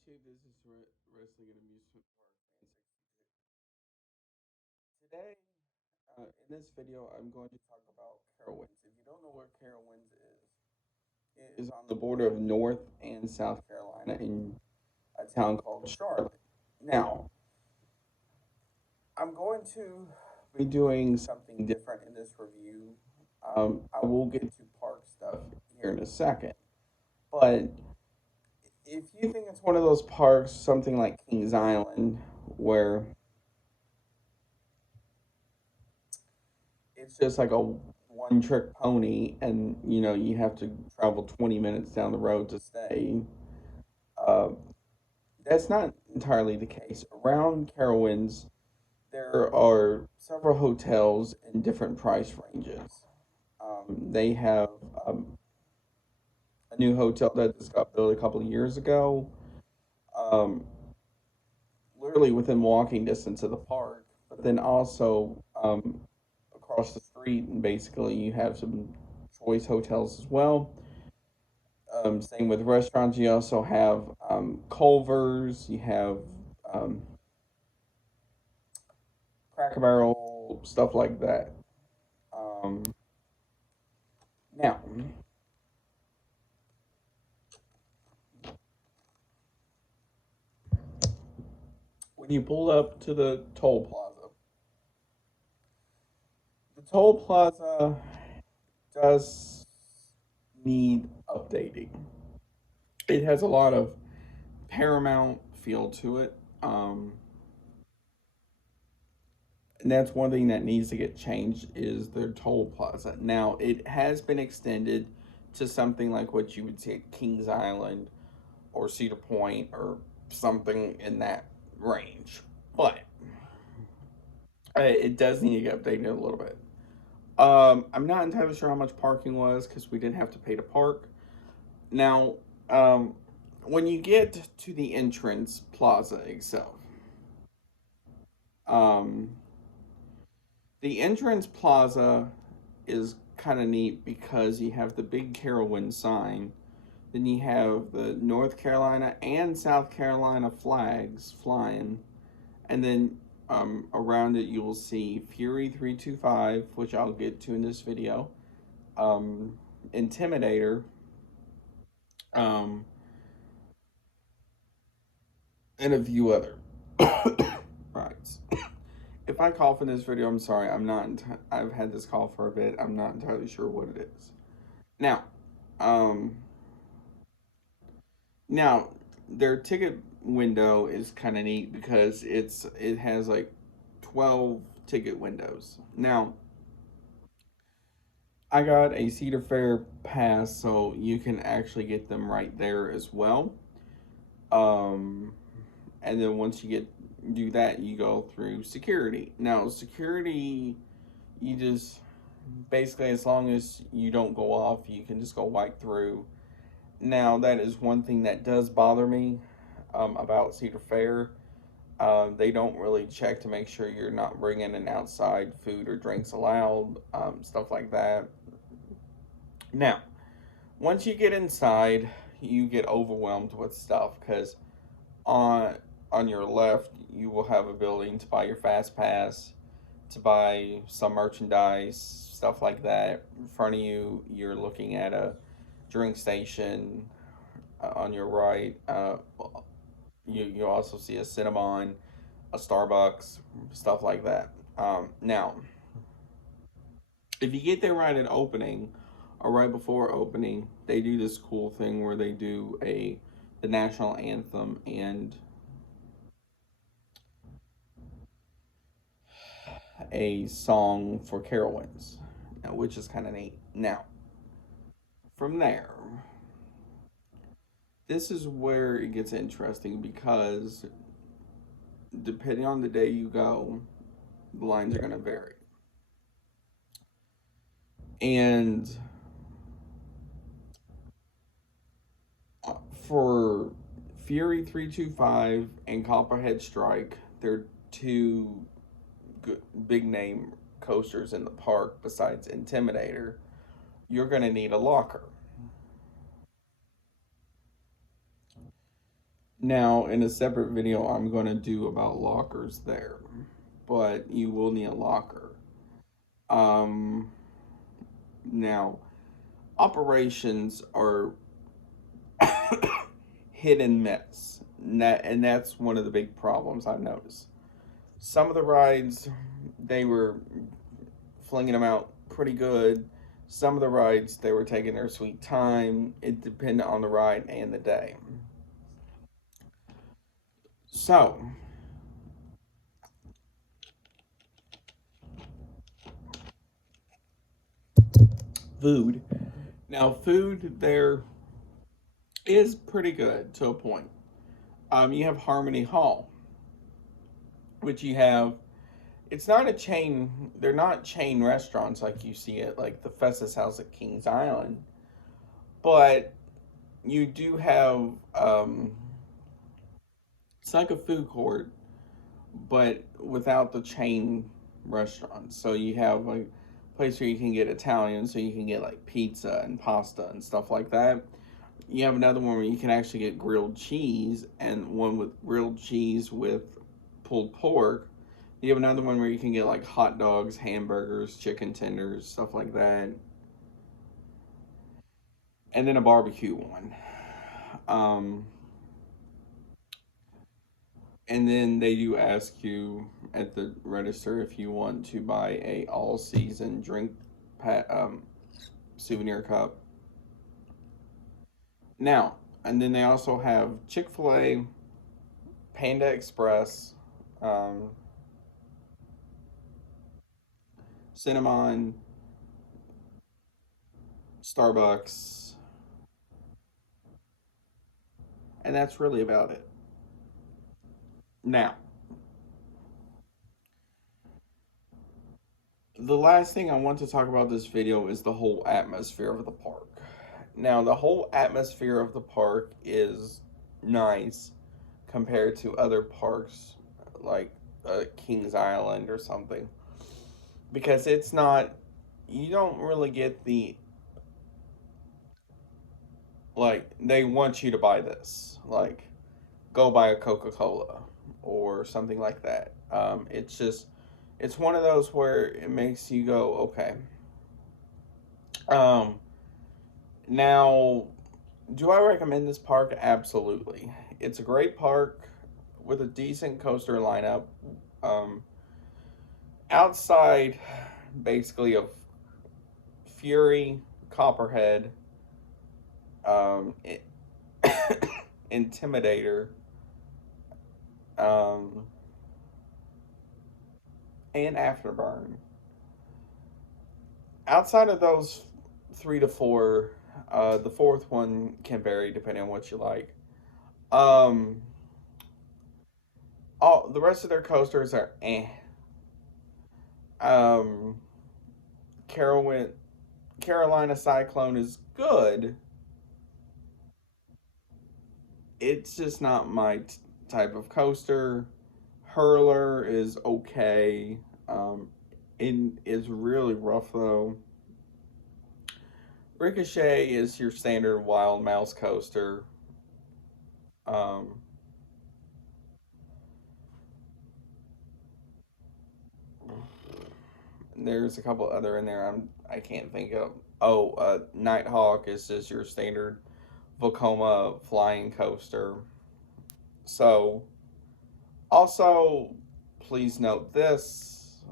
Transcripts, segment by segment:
YouTube. This is Wrestling and Amusement Park Fan 62. Today, in this video, I'm going to talk about Carowinds. If you don't know where Carowinds is, it is on the border of North and South Carolina in a town called Charlotte. Now, I'm going to be doing something different in this review. I will get to park stuff here in a second, but if you think it's one of those parks, something like Kings Island, where it's just like a one trick pony and you have to travel 20 minutes down the road to stay, uh, that's not entirely the case. Around Carowinds, there are several hotels in different price ranges. They have a new hotel that just got built a couple of years ago, um, literally within walking distance of the park. But then also across the street, and basically you have some choice hotels as well. Same with restaurants. You also have Culver's. You have um, Cracker Barrel, stuff like that. Um, Now, when you pull up to the toll plaza, the toll plaza does need updating. It has a lot of Paramount feel to it. And that's one thing that needs to get changed is their toll plaza. Now, it has been extended to something like what you would see at Kings Island or Cedar Point or something in that range. But it does need to get updated a little bit. I'm not entirely sure how much parking was because we didn't have to pay to park. Now, when you get to the entrance plaza itself, um, the entrance plaza is kind of neat because you have the big Carowinds sign. Then you have the North Carolina and South Carolina flags flying. And then around it, you will see Fury 325, which I'll get to in this video, Intimidator, um, and a few other rides. If I cough in this video, I'm sorry. I've had this cough for a bit. I'm not entirely sure what it is. Now, um, now their ticket window is kind of neat because it has like 12 ticket windows. Now, I got a Cedar Fair pass, so you can actually get them right there as well. Um, and then once you do that, you go through security. Now, security, you just basically, as long as you don't go off, you can just go right through. Now, that is one thing that does bother me about Cedar Fair. They don't really check to make sure you're not bringing in outside food or drinks allowed, stuff like that. Now, once you get inside, you get overwhelmed with stuff because on on your left you will have a building to buy your fast pass, to buy some merchandise, stuff like that. In front of you, you're looking at a drink station. On your right, you also see a Cinnabon, a Starbucks, stuff like that. Now, if you get there right at opening or right before opening, they do this cool thing where they do the national anthem and a song for Carowinds, which is kind of neat. Now, from there, this is where it gets interesting because depending on the day you go, the lines are going to vary. And for Fury 325 and Copperhead Strike, they're two good, big name coasters in the park besides Intimidator. You're going to need a locker. Now, in a separate video, I'm going to do about lockers there, but you will need a locker. Um, Now, operations are hit and miss, and that's one of the big problems I've noticed. Some of the rides, they were flinging them out pretty good. Some of the rides, they were taking their sweet time. It depended on the ride and the day. So, food. Now, food there is pretty good to a point. You have Harmony Hall, which you have. It's not a chain. They're not chain restaurants like you see it, like the Festus House at Kings Island. But you do have. It's like a food court, but without the chain restaurants. So you have like a place where you can get Italian, so you can get like pizza and pasta and stuff like that. You have another one where you can actually get grilled cheese, and one with grilled cheese with pulled pork. You have another one where you can get like hot dogs, hamburgers, chicken tenders, stuff like that, and then a barbecue one. Um, and then they do ask you at the register if you want to buy a all season drink souvenir cup. Now, and then they also have Chick-fil-A, Panda Express, um, Cinnamon, Starbucks, and that's really about it. Now, the last thing I want to talk about this video is the whole atmosphere of the park. Now, the whole atmosphere of the park is nice compared to other parks like Kings Island or something, because it's not, you don't really get the, like, they want you to buy this. Like, go buy a Coca Cola or something like that. It's just, it's one of those where it makes you go, okay. Um, Now, do I recommend this park? Absolutely. It's a great park with a decent coaster lineup. Um, Outside, basically, of Fury, Copperhead, um, Intimidator, um, and Afterburn. Outside of those three to four, the fourth one can vary depending on what you like. Um, all the rest of their coasters are eh. Um, Carowin, Carolina Cyclone is good. It's just not my type of coaster. Hurler is okay. It is really rough though. Ricochet is your standard wild mouse coaster. Um, there's a couple other in there I can't think of. Oh, Nighthawk is just your standard Vekoma flying coaster. So, also, please note this.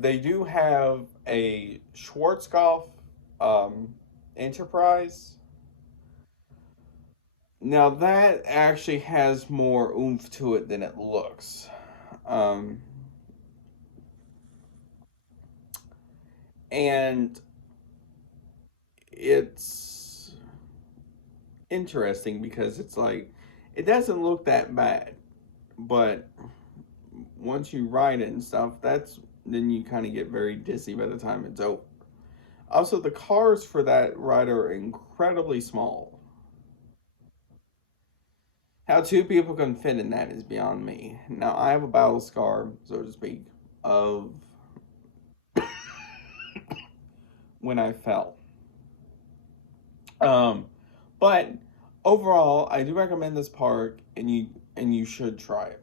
They do have a Schwarzkopf Enterprise. Now, that actually has more oomph to it than it looks. Um, and it's interesting because it's like, it doesn't look that bad, but once you ride it and stuff, that's then you kind of get very dizzy by the time it's over. Also, the cars for that ride are incredibly small. How two people can fit in that is beyond me. Now, I have a battle scar, so to speak, of when I fell. But overall, I do recommend this park, and you should try it.